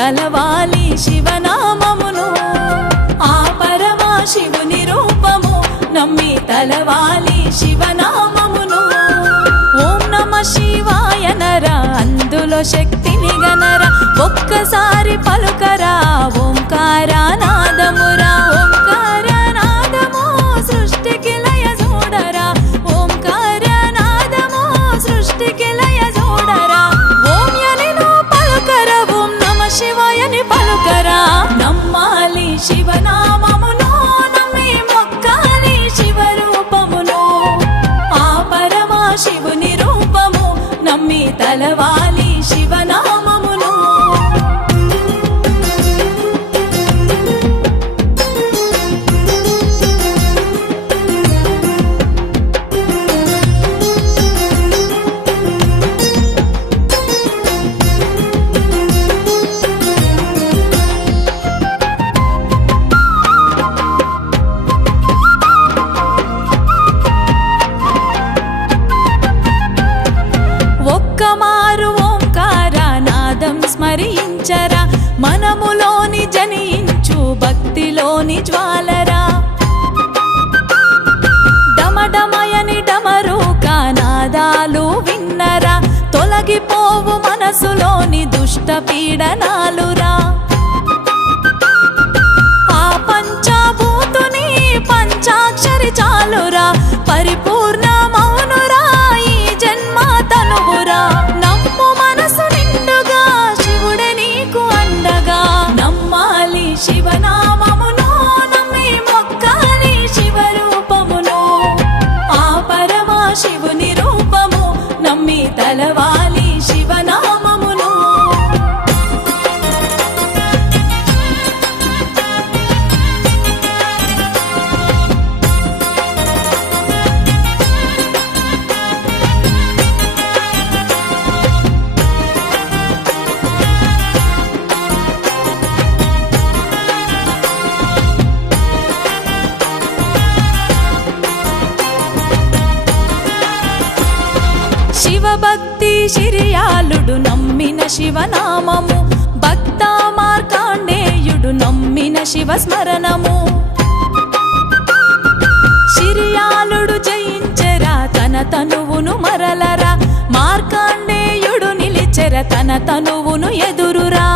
తలవాలి శివనామమును ఆ పరమా శివుని రూపము నమ్మి తలవాలి శివనామమును ఓం నమ శివాయ నరా అందులో శక్తిని గనరా ఒక్కసారి పలుకరా ఓంకారనాదమురా ఓంకారనాదము సృష్టికి లయ చూడరా ఓంకారనాదము సృష్టికి లయ చూడరా ఓం యనిను పలుకరా ఓం నమ శివాయని పలుకరా నమ్మాలి శివనామమును నమ్మి మొక్కాలి శివరూపమును ఆ పరమా శివుని రూపము నమ్మి తలవాలి శివనామమును ఒక్కమారు ఓంకారనాదం స్మరించరా మనములోని జనించు భక్తిలోని జ్వాలరా డమడమయని డమరూకనాదాలు విన్నరా తొలగిపోవు మనసులోని దుష్ట పీడనాలురా ఆ పంచభూతుని పంచాక్షరి చాలురా పరిపూర్ణ మౌనురా ఈ జన్మ తనువురా నమ్ము మనసు నిండుగా శివుడే నీకు అండగా నమ్మాలి శివనామమును నమ్మి మొక్కాలి శివరూపమును ఆ పరమా శివుని రూపము నమ్మి తలవాలి శివనామమును శివభక్తి శిరియాలుడు నమ్మిన శివనామము భక్త మార్కాండేయుడు నమ్మిన శివ స్మరణము శిరియాలుడు జయించెరా తన తనువును మరలరా మార్కాండేయుడు నిలిచెర తన తనువును ఎదురురా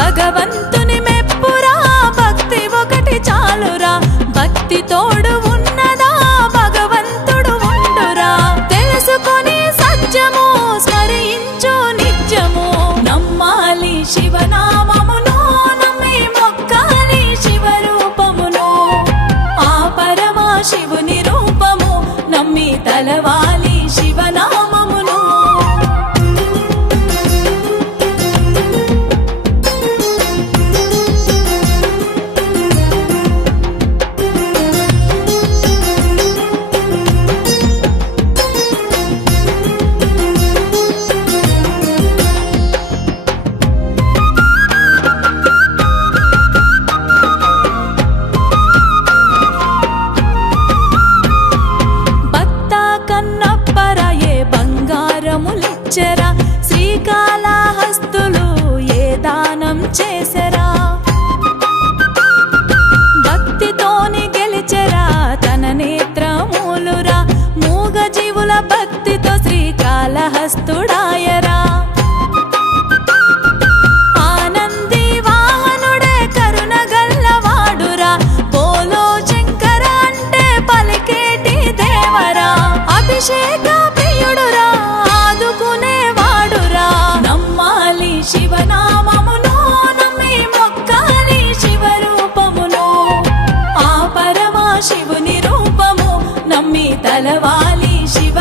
భగవంతుని మెప్పురా భక్తి ఒకటి చాలురా భక్తి తోడు ఉన్నదా భగవంతుడు ఉండురా తెలుసుకొని సత్యము స్మరించు నిత్యము నమ్మాలి శివనామమును నమ్మి మొక్కాలి శివరూపమును ఆ పరమా శివుని రూపము నమ్మి తలవాలి శివనామమును భక్త కన్నప్పరాయే బంగారములిచ్చెరా శ్రీకాళహస్తులు ఏ దానం చేసెరా భక్తితోని గెలిచెరా తన నేత్రమూలురా మూగ జీవుల భక్తితో శ్రీకాళహస్తుడాయరా ఆనంది వాహనుడే కరుణ గల్లవాడురా బోలో శంకర అంటే పలికేటి దేవరా అభిషేక ప్రియుడురా ఆదుకునేవాడురా నమ్మాలి శివనామమును నమ్మి మొక్కాలి శివరూపమును ఆ పరమా శివుని రూపము నమ్మి తలవాలి శివ